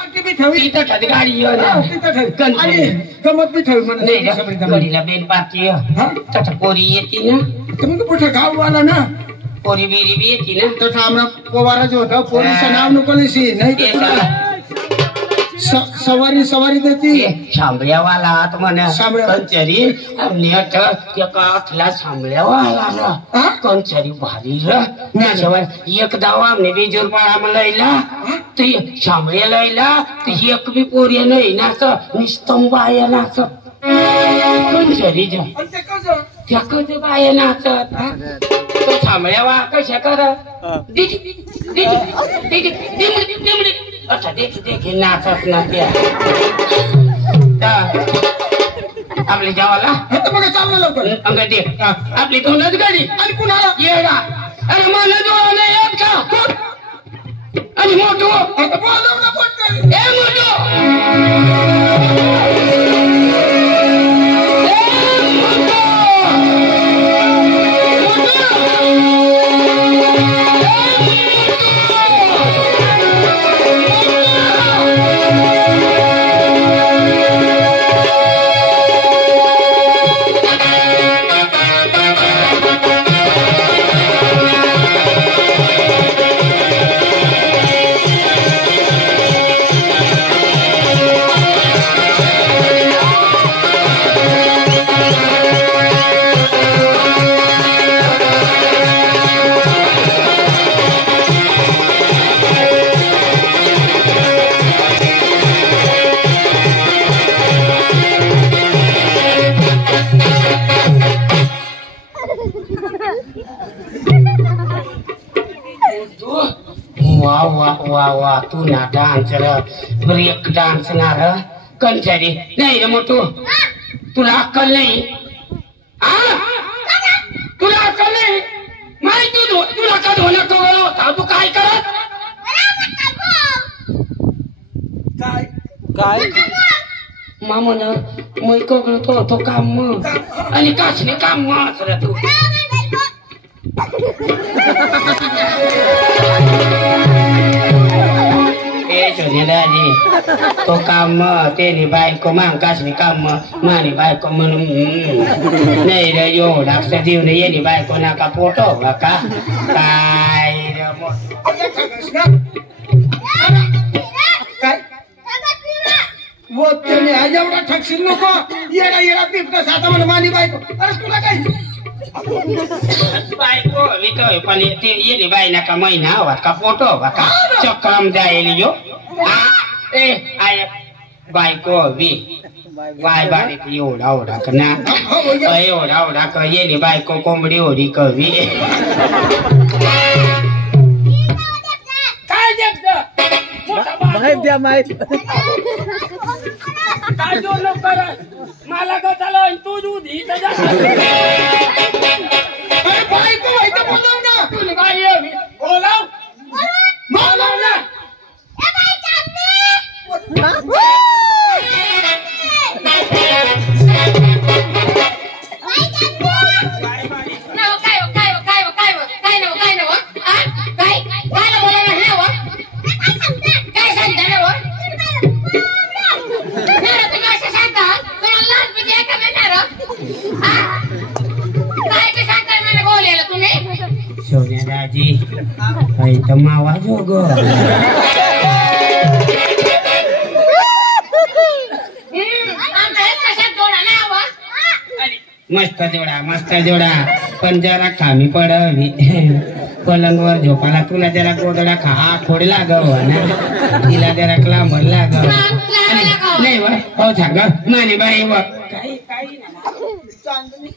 बी ठेवी तिथं ठेवी गाडी येऊ ना तिथं ठेवी आणि गमत बी ठेवी म्हणा गडीला बेल पाती तथा पोरी येते ना तुम्ही कुठे गाववाला ना पोरी बिरी बी येते ना तथा आम्हाला पोवारा जो होता पोरीचं नाव नको लिशी नाही सवारी सवारी देती सांभळ्यावाला म्हणा कंचरी नेट एका सांभळ्यावाला ना कंचरी भारी शिवाय एक दावा आमने बी जोरपाडा लयला ते सांभळ्या लयला ते एक बी पोरी नाही नाच निस्तंभ आहे नाच कंचरी त्या कधी बाय नाचत तो सांभळ्यावा कशा कर अच्छा देखी नाचत ना त्या आपली जेवाला मग चाललं लवकर अंग देख आपली दोनच गाडी आणि कुणाला ये का अरे मला जोडा नाही येत का आणि मोठो बोलव ना कोण ए मोठो वा तू ना डान्स ब्रेक डान्स ना र कंचारी नाही रे मोठू तुला अक्कल नाही तुला अक्कल नाही माहिती तुला का धोना होता तू काय करत काय मामन मै कगळतो होतो काम आणि कासने काम वाचला तू दादी तो काम तेनी बायको मांकासनी काम मानी बायको म्हणून नाही रे एवढा देऊ नये येणी बायको नाका फोटो का काय एवढा ठकशील नको येडा येडा पिपटा साधा म्हणून मानी बायको अरे तुला काय बायको विकय पण ते येणी बाई नका महिना हवा का फोटो का चक्रम जायली यो ए आय बायको बी बाय बारी एवढा ओढा का ना एवढा ओढा का येणी बायको कोंबडी ओढी कवी काय माहित द्या माहित काय जो लोक मला का चालू तू दूध ही बायको व्हायचं बोलव ना तुला बाई बोलाव बोलाव ना सोन्यादाजी तर मावा जोग मस्त जोडा पण जरा खामी पडवी पलंगवर झोपाला तुला जरा गोदडा खा खोड लागव ना तिला जरा क्लांबर लागव नाही व हो सांग माने बाई व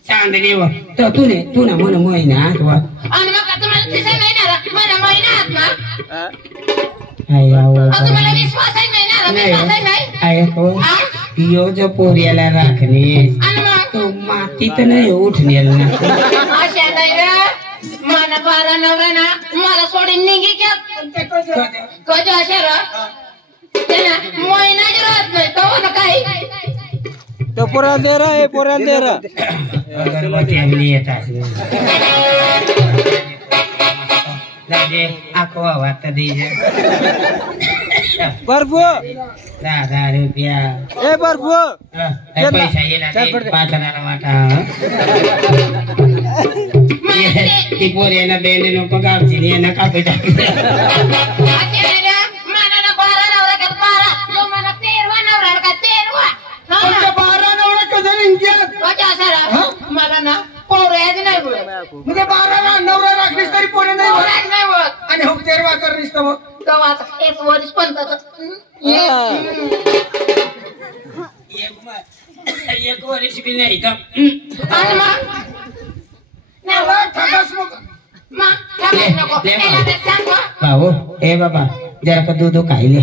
चांदणी व तर तुला म्हण महिना यो जो पोर्याला राखणे तो मातीत नाही उठणेल ना मला बारा नवरा ना मला सोडून निघी कधी अशा महिना राहत नाही तो काही तो पोराला दे रा हे पोराला दे रा अगरबत्ती आपली येतात दादे आखवा वाटत दे बर्फू 10 रुपया ए बर्फू पैसा येईल 5 वाटा ती पोरी आहे ना बेंड नको गावची नाही ना कापी टाकली मला ना पोरायच नाही म्हणजे 12 नवरा राखलीस तरी पोरे नाही आणि हो 13 करणीस तर मग गावात एक वर्ष पण एक वर्ष बी नाही तर भाऊ ए बाबा जरा का दूध खायले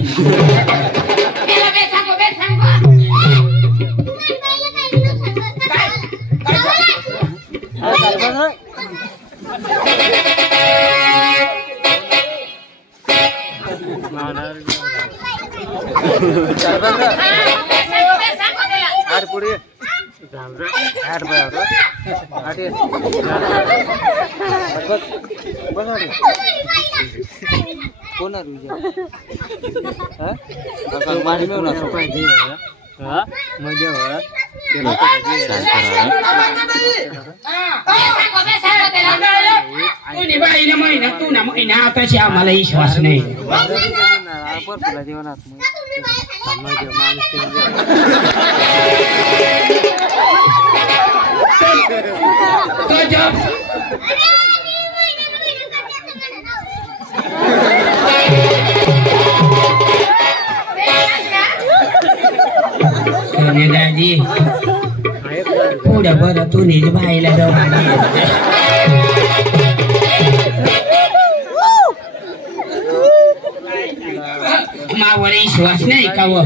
महिना तू ना महिना आताशी आम्हाला विश्वास नाही दाजी पुढं बरं तू निज भाईला मावर विश्वास नाही का व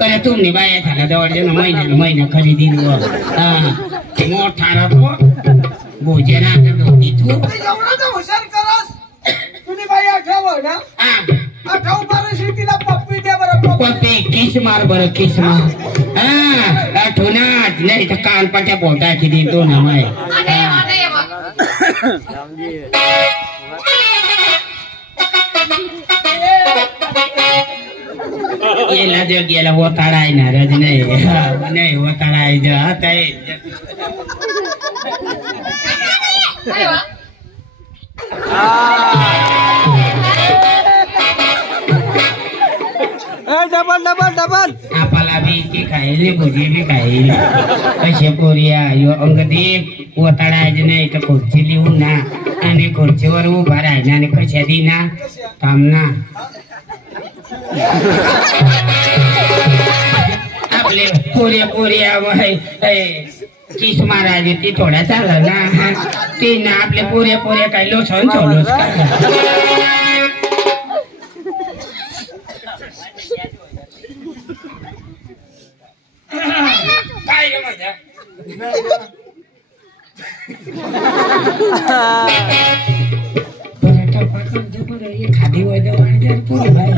तर तुम्ही बाया झाला जवळ महिना खरेदी मोठा भोजनाचा दोन्ही तू हुशार करस तुम्ही बाई आठव ना आठव बारा तिला पप्पी द्या बरं पप्पी किस मार बरं किस मार आठवणाच नाही तर कानपाट्या बोटाची देतो ना माय गेला जो गेला ओताळा येणारच नाही ओताळायचं आता डबल डबल डबल आपला बी ती खायले भुजी बी खायले कसे पोरिया यो अंगदीप ओताळायचं नाही तर खुर्ची लिहून ना आणि खुर्चीवर उभा राहायचं आणि कशा दिना थांबना आपले पोऱ्या किस महाराज ती थोडा चालला ना ती ना आपले पोऱ्या काय लोसन ठेवलोच काय रे माझ्या खादी वजन पुढे भाई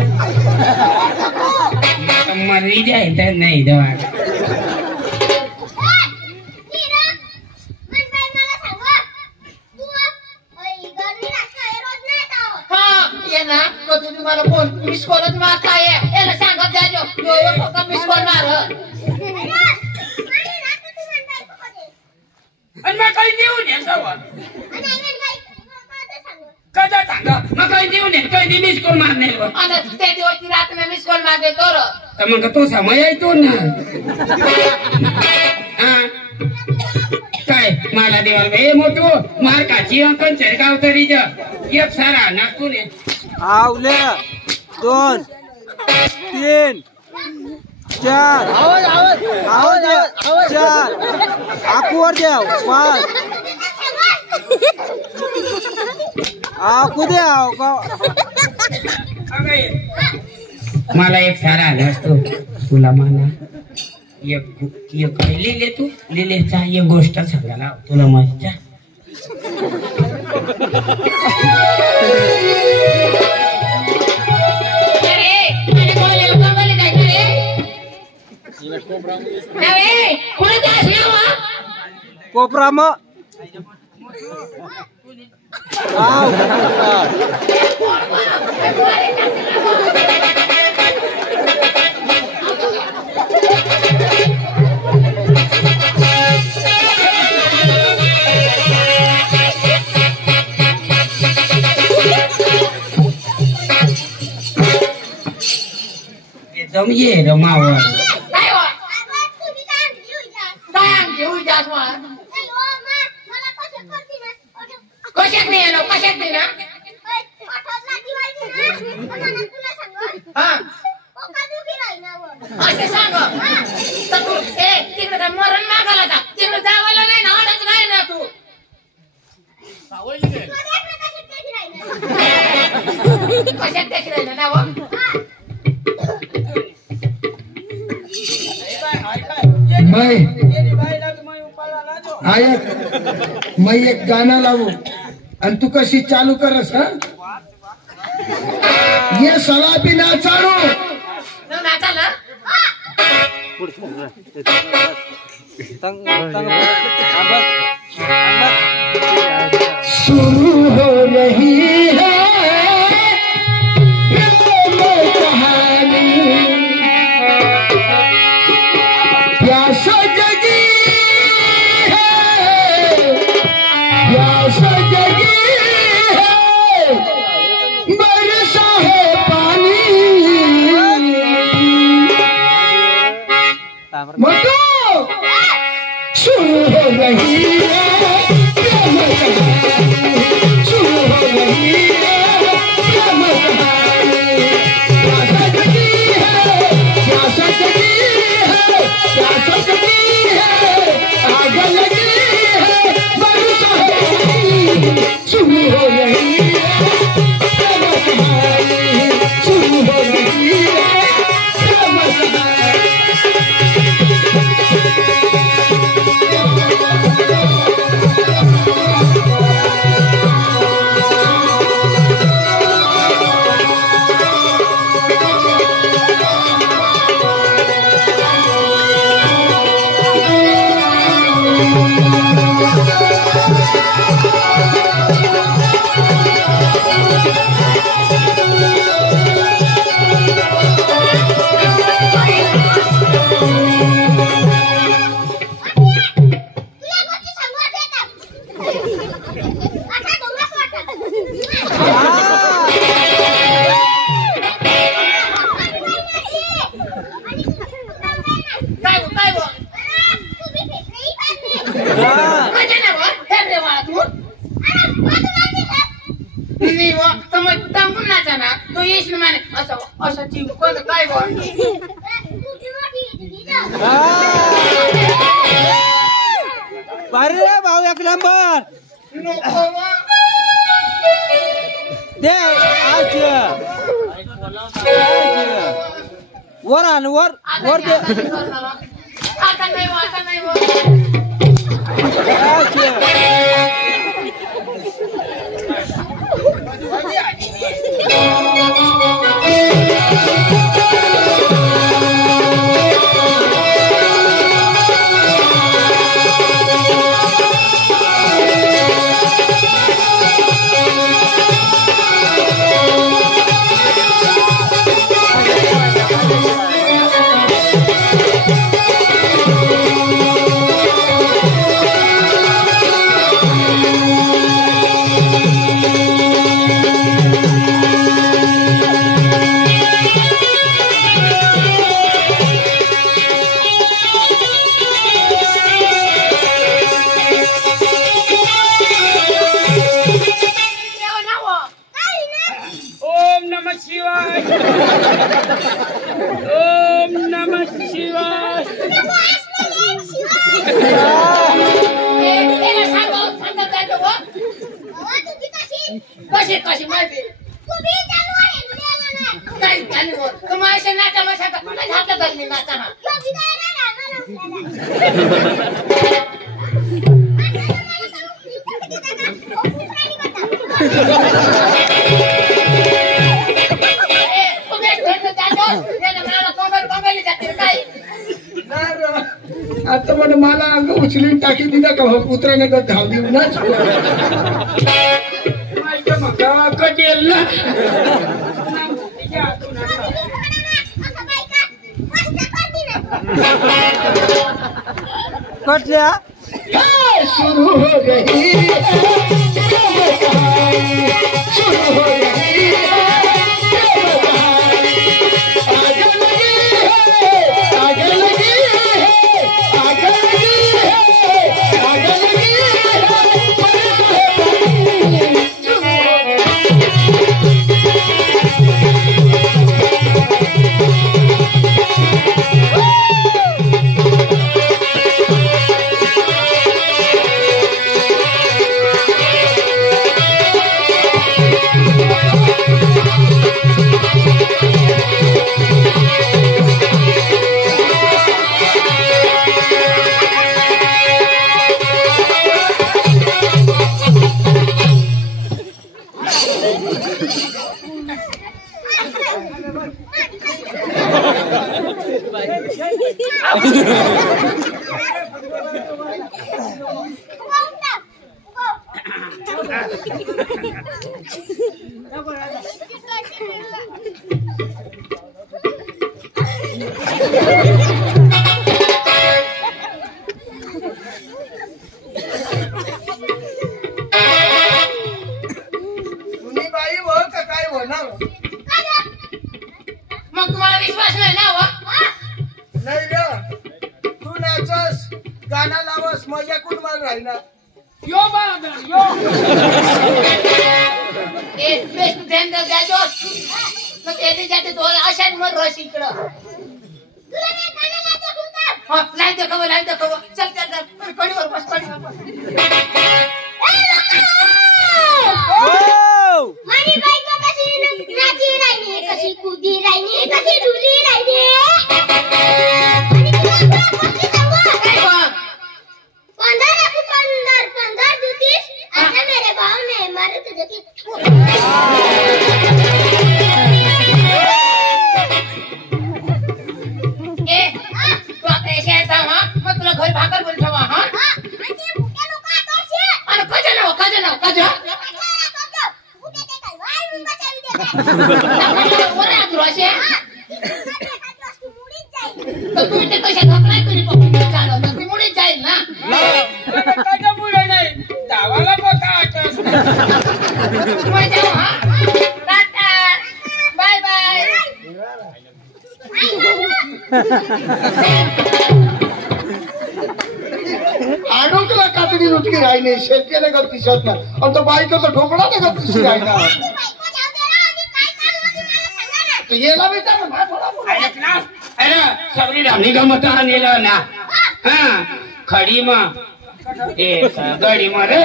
मरी जाए तर नाही दवा तुम्ही मला फोन मिस कॉलच मारताय याला सांगत जाजो मिस कॉल मार आणि मग काही देऊ नये कदा सांगा मग काही देऊ नये काही मिस कॉल मारणे ते दिवस ती रात मी मिस कॉल मारते तर मग तो समय येतो ना काय मला देवाल हे मोठो मार्काची अंकन चरगाव तरी एक सारा नागपूर आवले 2 3 4 आवाज 4 आकूवर द्या 5 आकू द्या मला एक सारा आला असतो तुला मला एक लिहिले तू लिहिलेचा एक गोष्ट सांगायला तुला माझ्या कोपरा मग एकदम ये रे मावा काय हो काय आणते उजास मला कशात नाही येणार कशात नाही ना हा असं सांग तर तू तिकडे काय मरण मागायला जा तिकडे जावायला नाही ना अडत नाही ना तू कशात देखील राहिना ना व मैं एक गाना लावू आणि तू कशी चालू करस हा ये सला भी ना चालू नाचाला शुरू हो रही है प्रेम कहानी प्यास जगी है प्यास जगी है बरसा है पानी मटो शुरू हो रही है प्रेम कहानी शुरू हो रही है प्रेम कहानी प्यास जगी है प्यास जगी है प्यास जगी है आग लगी है बरसा है पानी शुरू हो रही है प्रेम कहानी शुरू हो रही है प्रेम कहानी अरे भाऊ एक नंबर दे आज वर आण वर वर दे आता नाही कशी माहिती तुम्हाला नाचा मशा हातात धरली नाचा आता मला अंग उचलून टाकी दिला का पुत्राने का धाव देऊ ना कटेल ना कटल्या शुरू हो रही शुरू हो रही तुम्ही बाई हो का काय होणार मग तुम्हाला विश्वास नाही ना हो? नाही ग तू नाचस गाणं लावस मग एकूण मला राहिना यो बाबा यो ए बेस्ट फ्रेंड जाजो मग ते जाते तो अशा मग रस इकडं हा लाईन दाखव चल चल चल कणीवर बस कणीवर बस माझी बायको कशी नाची राहिली कशी कुदी राहिली कशी डुली राहिली आणि तुला गोष्टी सांगू काय बघ 15 दुतीस आता मेरे भाव ने मारे तुझे की ए तू कैसे आता हा मग तुला घर भाकर बोल ठेवा हा आणि मुके लोक आतोशे आणि कजा मुके ते काय वाय मी बचावी दे ओरा तू असे मुडीच जाईल तर तू इथे कशा धकलाय तुझी पप्पी चालव तर ती मुडीच जाईल ना काय मुळे नाही दावाला बघा तुम्ही जाऊ हा टाटा बाय बाय आडोकला कातडी रुटकी राहिली शेतकेले गती शोधला आणि तो बायकोचा ठोकळा नाही गती राहिला बायको जाऊ दे रे आणि काय करू ती मला सांगा ना तो येला विचार ना भाई ऐक ना अरे सबरी रामनी गमत आणलेलं ना हा खडी मग गडी मग रे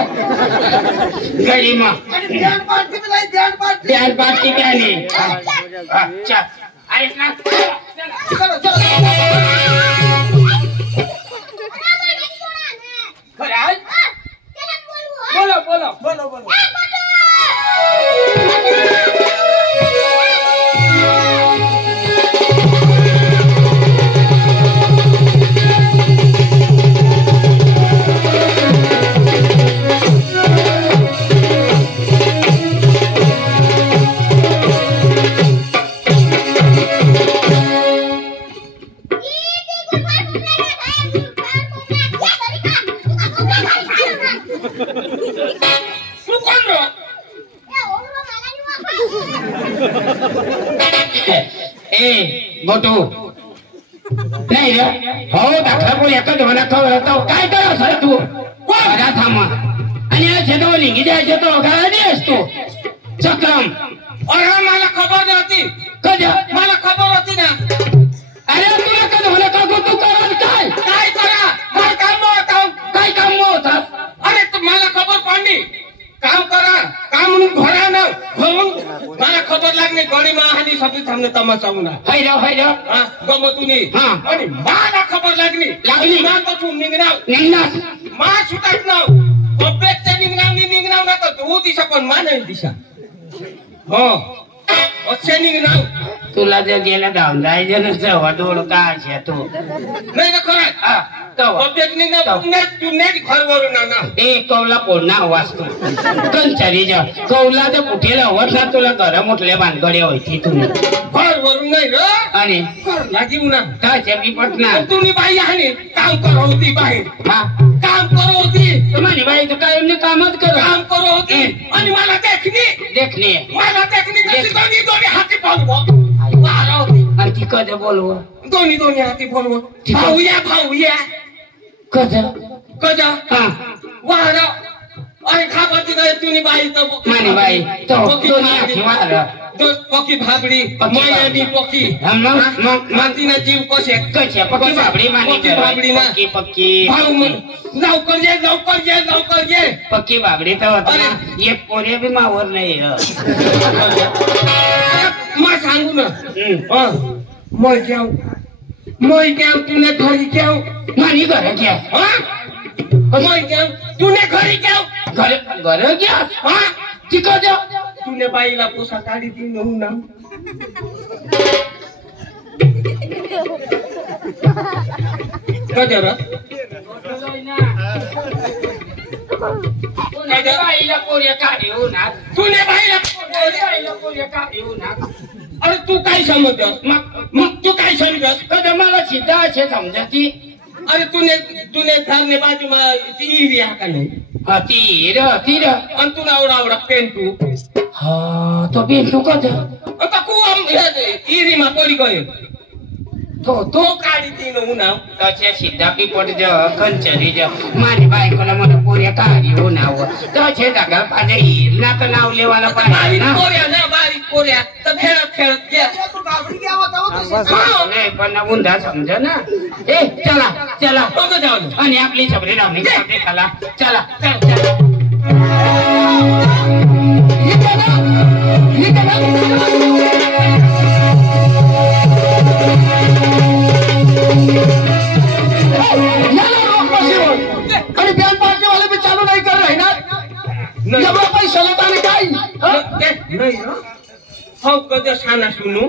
गडी मग ध्यान पाडती बिलाई ध्यान पाडती त्याल पाठी त्याने अच्छा ऐक ना चलो चलो खरं आहे? त्याला बोलवू बोलो बोलो बोलो बोलो तू कोण रो ए गोटू नाही रे हो दाखला बोल एका धोना खवळतो काय करा सर तू कोणा थांबा आणि या शेतो लिंगी द्यायचे तो गाडी असतो चक्रम अरे मला खबर नव्हती कधी मला खबर होती ना अरे तुला कधी होलं का गो तू कराल काय काय करा काय काम होता काय काम होता अरे तू मला खबर पडली काम करा काम म्हणून घोडा ना घरून मला खबर लागली गडी महानी सगळी थांबले तमाशा होणार हाय गमतुनी आणि मला खबर लागली मानपासून निघणार मा सुटात नाव कब्बेतच्या निघणार ना तर तू दिशा पण मा नाही दिशा हो असे निघणार तुला जर गेला धावून जायचं नसतं डोळ का तू नाही ना खरं कब्बेत निघणार तू नेट घरवरून ना ए कौला पोळणा वाचतो कंचारीच्या कौला तर कुठेला वरला तुला घर मोठल्या भानगडे होती तुम्ही घरवरून नाही र आणि घरला घेऊ ना काय मी पटणार तुम्ही बाई आहे काम करो होती बाहेर हा काम करो होती तुम्हाला बाई तर काय एमने कामच कर काम करो होती आणि मला देखणे मला देखणे दोन्ही हाती बोलवो आणि ती कधी बोलवो दोन्ही हाती बोलवो भाऊया कजा हा वारा अरे खापाती काय तुम्ही बाई तर मानी बाई तो दोन्ही हाती वारा पकी भाबडी मायानी पकी मातीना जीव कसे पकी भाबडी मानी भाबडी ना पक्की भाऊ लवकर ये पक्की भाबडी तर होता ना ये पोरे बी मावर नाही मा सांगू ना मैं क्या तूने घरी क्या मानी घर क्या मैं क्या तूने घरी क्या घर क्या हाँ तिको जा तूने बाईला पोसा काढी ती नऊ ना कजर बाईला पोऱ्या काढी होणार तुने बाईला बाईला पोऱ्या काढी होणार अरे तू काय समजस मग तू काय समजस कधी मला सीधा असे समजती अरे तुने घरने बाजू ती इरी हा का नाही हा तीर आणि तुला आवडा पेंटू हा तो बेंटू कध आता कुवा इरी मा पडी गयो तो काढी तीन उन्हाव तशा सीधा पिपट ज कंचरी ज माझ्या बायकोला मला पोऱ्या काढी होणार तसे जागा माझ्या हिरना तर नावलेवाला पाहिजे बारीक ना पोऱ्या ना बारीक पोऱ्या तर खेळत घ्या तू घाबरी घ्यावा तेव्हा तशी नाही पण उंदा समज ना ए चला चला बघ जाऊ आणि आपली सबरी लावणी चला चला आणि बँक पार्टीवाले बी चालू नाही कर राहणार एवढा पैसा लेता आणि काय नाही हो कधी साना सुनू